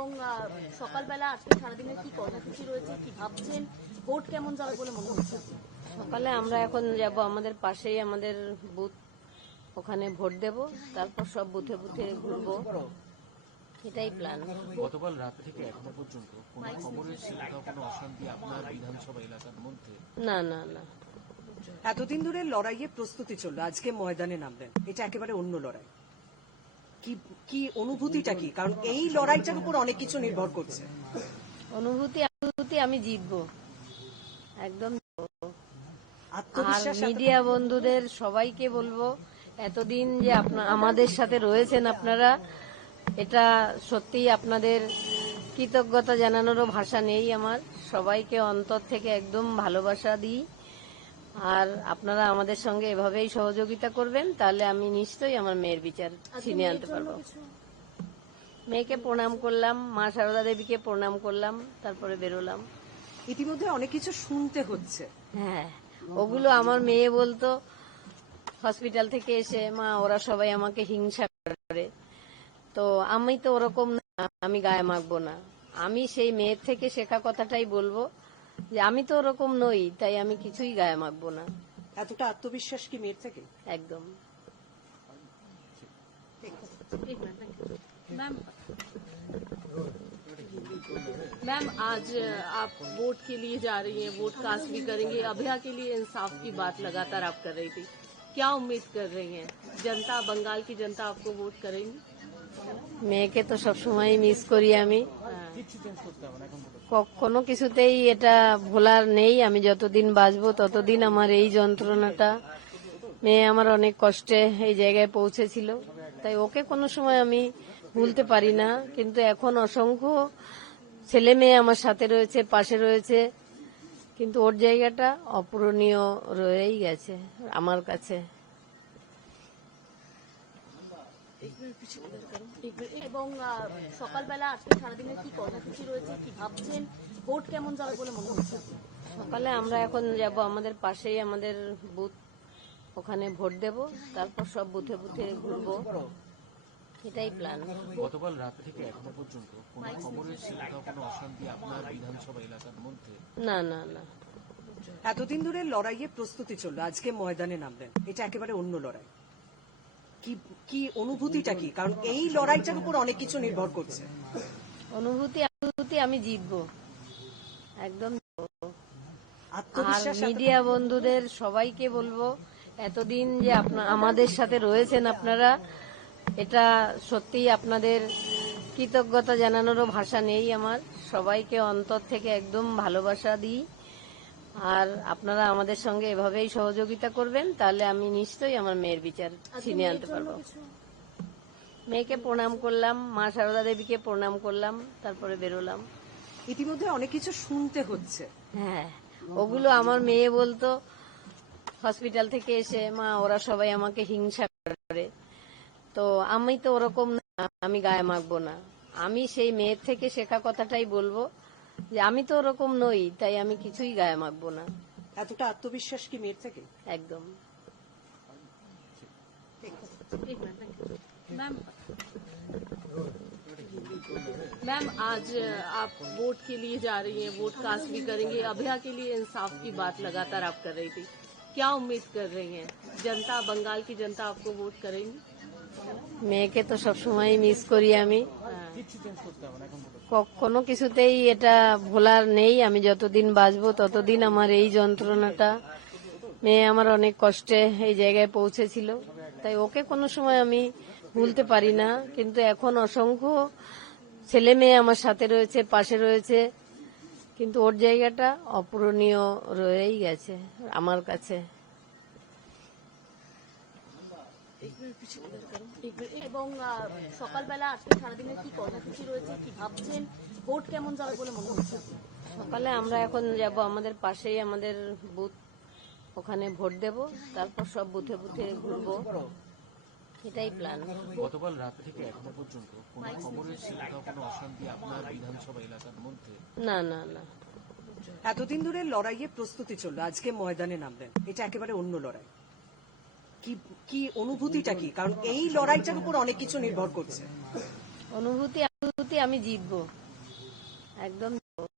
এবং সকালবেলা আজকে সারাদিনের কি কর্মসূচি রয়েছে, কি ভাবছেন, ভোট কেমন যাবে বলে মনে হচ্ছে? সকালে আমরা এখন যাব আমাদের পাশেই আমাদের বুথ, ওখানে ভোট দেব, তারপর সব বুথে বুথে ঘুরবো, এটাই প্ল্যান। গতকাল রাত থেকে এখনো পর্যন্ত কোনো খবর এসেছে কোথাও কোনো অশান্তি আপনার বিধানসভা এলাকার মধ্যে? না না না, এতদিন ধরে লড়াইয়ে প্রস্তুতি চললো, আজকে ময়দানে নামলেন, এটা একেবারে অন্য লড়াই। কি কি অনুভূতিটা কি? কারণ এই লড়াইটার উপর অনেক কিছু নির্ভর করছে। অনুভূতি আমি জিতবো একদম। আর আত্মবিশ্বাস মিডিয়া বন্ধুদের সবাইকে বলবো, এতদিন যে আমাদের সাথে রয়েছেন আপনারা, এটা সত্যিই আপনাদের কৃতজ্ঞতা জানানোরও ভাষা নেই আমার। সবাইকে অন্তর থেকে একদম ভালোবাসা দিই, আর আপনারা আমাদের সঙ্গে এভাবেই সহযোগিতা করবেন, তাহলে আমি নিশ্চয়ই আমার মেয়ের বিচার ছিনিয়ে আনতে পারবো। মেয়েকে প্রণাম করলাম, মা সারদা দেবীকে প্রণাম করলাম, তারপরে বেরোলাম। ইতিমধ্যে অনেক কিছু শুনতে হচ্ছে। হ্যাঁ, ওগুলো আমার মেয়ে বলতো হসপিটাল থেকে এসে, মা ওরা সবাই আমাকে হিংসা করে, তো আমি তো ওরকম না, আমি গায়ে মাখবো না। আমি সেই মেয়ের থেকে শেখা কথাটাই বলবো, যে আমি তো ওরকম নই, তাই আমি কিছুই গায়ে মাখবো না। এতটা আত্মবিশ্বাস কি মেয়ের থেকে? একদম। मैम आज आप वोट के लिए जा रही हैं, वोट कास्ट भी करेंगे। अभया के लिए इंसाफ की बात लगातार आप कर रही थी, क्या उम्मीद कर रही हैं? जनता, बंगाल की जनता आपको वोट करेंगी? মেয়েকে তো সবসময় মিস করি আমি, কখনো কিছুতেই এটা ভোলার নেই। আমি যতদিন বাঁচবো ততদিন আমার এই যন্ত্রণাটা, মেয়ে আমার অনেক কষ্টে এই জায়গায় পৌঁছেছিল, তাই ওকে কোনো সময় আমি ভুলতে পারি না। কিন্তু এখন অসংখ্য ছেলে মেয়ে আমার সাথে রয়েছে, পাশে রয়েছে, কিন্তু ওর জায়গাটা অপূরণীয় রয়েই গেছে আমার কাছে। এবং সকালবেলা আজকে সারাদিনের কি কর্মসূচি রয়েছে, কি ভাবছেন, ভোট কেমন যাবে বলে মনে হচ্ছে? সকালে আমরা এখন যাব আমাদের পাশেই আমাদের বুথ, ওখানে ভোট দেব, তারপর সব বুথে বুথে ঘুরবো, এটাই প্ল্যান। গতকাল রাত থেকে এখনো পর্যন্ত কোনো খবর এসেছে কোথাও কোনো অশান্তি আপনার বিধানসভা এলাকার মধ্যে? না না না, এতদিন ধরে লড়াইয়ে প্রস্তুতি চললো, আজকে ময়দানে নামলেন, এটা একেবারে অন্য লড়াই। কি কি অনুভূতিটা কি? কারণ এই লড়াইটার উপর অনেক কিছু নির্ভর করছে। অনুভূতি আমি জিতবো একদম। আর আত্মবিশ্বাস মিডিয়া বন্ধুদের সবাইকে বলবো, এতদিন যে আমাদের সাথে রয়েছেন আপনারা, এটা সত্যিই আপনাদের কৃতজ্ঞতা জানানোরও ভাষা নেই আমার। সবাইকে অন্তর থেকে একদম ভালোবাসা দিই, আর আপনারা আমাদের সঙ্গে এভাবেই সহযোগিতা করবেন, তাহলে আমি নিশ্চয়ই আমার মেয়ের বিচার ছিনিয়ে আনতে পারবো। মেয়েকে প্রণাম করলাম, মা সারদা দেবীকে প্রণাম করলাম, তারপরে বেরোলাম। ইতিমধ্যে অনেক কিছু শুনতে হচ্ছে। হ্যাঁ, ওগুলো আমার মেয়ে বলতো হসপিটাল থেকে এসে, মা ওরা সবাই আমাকে হিংসা করে, তো আমি তো ওরকম না, আমি গায়ে মাখবো না। আমি সেই মেয়ের থেকে শেখা কথাটাই বলবো, যে আমি তো ওরকম নই, তাই আমি কিছুই গায়ে মাখবো না। এতটা আত্মবিশ্বাস কি মেয়ের থেকে? একদম। मैम आज आप वोट के लिए जा रही हैं, वोट कास्ट भी करेंगे। अभया के लिए इंसाफ की बात लगातार आप कर रही थी, क्या उम्मीद कर रही हैं? जनता, बंगाल की जनता आपको वोट करेंगी? মেয়েকে তো সবসময় মিস করি আমি, কখনো কিছুতেই এটা ভোলার নেই। আমি যতদিন বাঁচবো ততদিন আমার এই যন্ত্রণাটা, মেয়ে আমার অনেক কষ্টে এই জায়গায় পৌঁছেছিল, তাই ওকে কোনো সময় আমি ভুলতে পারি না। কিন্তু এখন অসংখ্য ছেলে মেয়ে আমার সাথে রয়েছে, পাশে রয়েছে, কিন্তু ওর জায়গাটা অপূরণীয় রয়েই গেছে আমার কাছে। এবং সকালবেলা আজকে সারাদিনের কি কর্মসূচি রয়েছে, কি ভাবছেন, ভোট কেমন যাবে বলে মনে হচ্ছে? সকালে আমরা এখন যাব আমাদের পাশেই আমাদের বুথ, ওখানে ভোট দেব, তারপর সব বুথে বুথে ঘুরবো, এটাই প্ল্যান। গতকাল রাত থেকে এখনো পর্যন্ত কোনো খবর এসেছে কোথাও কোনো অশান্তি আপনার বিধানসভা এলাকার মধ্যে? না না না, এতদিন ধরে লড়াইয়ে প্রস্তুতি চললো, আজকে ময়দানে নামলেন, এটা একেবারে অন্য লড়াই। কি কি অনুভূতিটা কি? কারণ এই লড়াইটার উপর অনেক কিছু নির্ভর করছে। অনুভূতি অনুভূতি আমি জিতবো, একদম। আর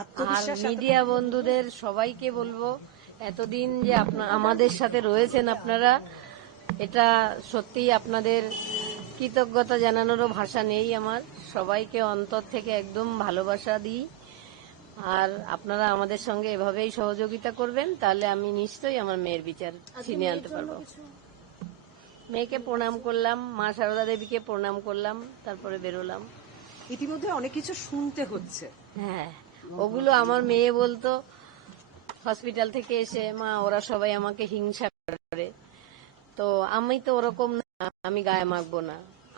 আত্মবিশ্বাস মিডিয়া বন্ধুদের সবাইকে বলবো, এতদিন যে আমাদের সাথে রয়েছেন আপনারা, এটা সত্যিই আপনাদের কৃতজ্ঞতা জানানোরও ভাষা নেই আমার। সবাইকে অন্তর থেকে একদম ভালোবাসা দিই। আর আপনারা আমাদের সঙ্গে এভাবেই সহযোগিতা করবেন, তাহলে আমি নিশ্চয়ই আমার মেয়ের বিচার ছিনিয়ে আনতে পারবো। মেয়েকে প্রণাম করলাম, মা সারদা দেবীকে প্রণাম করলাম, তারপরে বেরোলাম। ইতিমধ্যে অনেক কিছু শুনতে হচ্ছে। হ্যাঁ, ওগুলো আমার মেয়ে বলতো হসপিটাল থেকে এসে, মা ওরা সবাই আমাকে হিংসা করে। তো আমি তো ওরকম না, আমি গায়ে মাখবো না।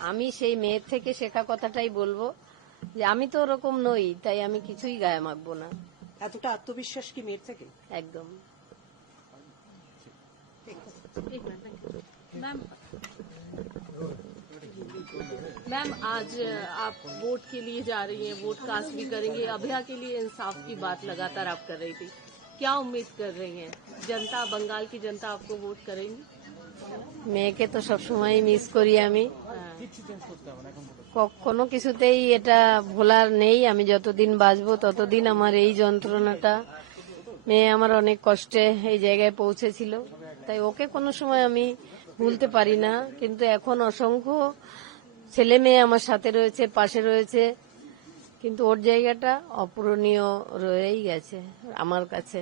আমি সেই মেয়ের থেকে শেখা কথাটাই বলবো যে আমি তো ওরকম নই, তাই আমি কিছুই গায়ে মাখবো না। এতটা আত্মবিশ্বাস কি মেয়ের থেকে? একদম। मैम आज आप वोट के लिए जा रही हैं, वोट कास्ट भी करेंगे, अभया के लिए इंसाफ की बात लगातार आप कर रही थी, क्या उम्मीद कर रही हैं? जनता, बंगाल की जनता आपको वोट करेंगी? মেয়েকে তো সবসময় মিস করি আমি, हाँ। কোনো কিছুতেই এটা ভোলার নেই। আমি যতদিন বাঁচবো ততদিন আমার এই যন্ত্রণাটা, মেয়ে আমার অনেক কষ্টে এই জায়গায় পৌঁছেছিল, তাই ওকে কোনো সময় আমি ভুলতে পারি না। কিন্তু এখন অসংখ্য ছেলে মেয়ে আমার সাথে রয়েছে, পাশে রয়েছে, কিন্তু ওর জায়গাটা অপূরণীয় রয়েই গেছে আমার কাছে।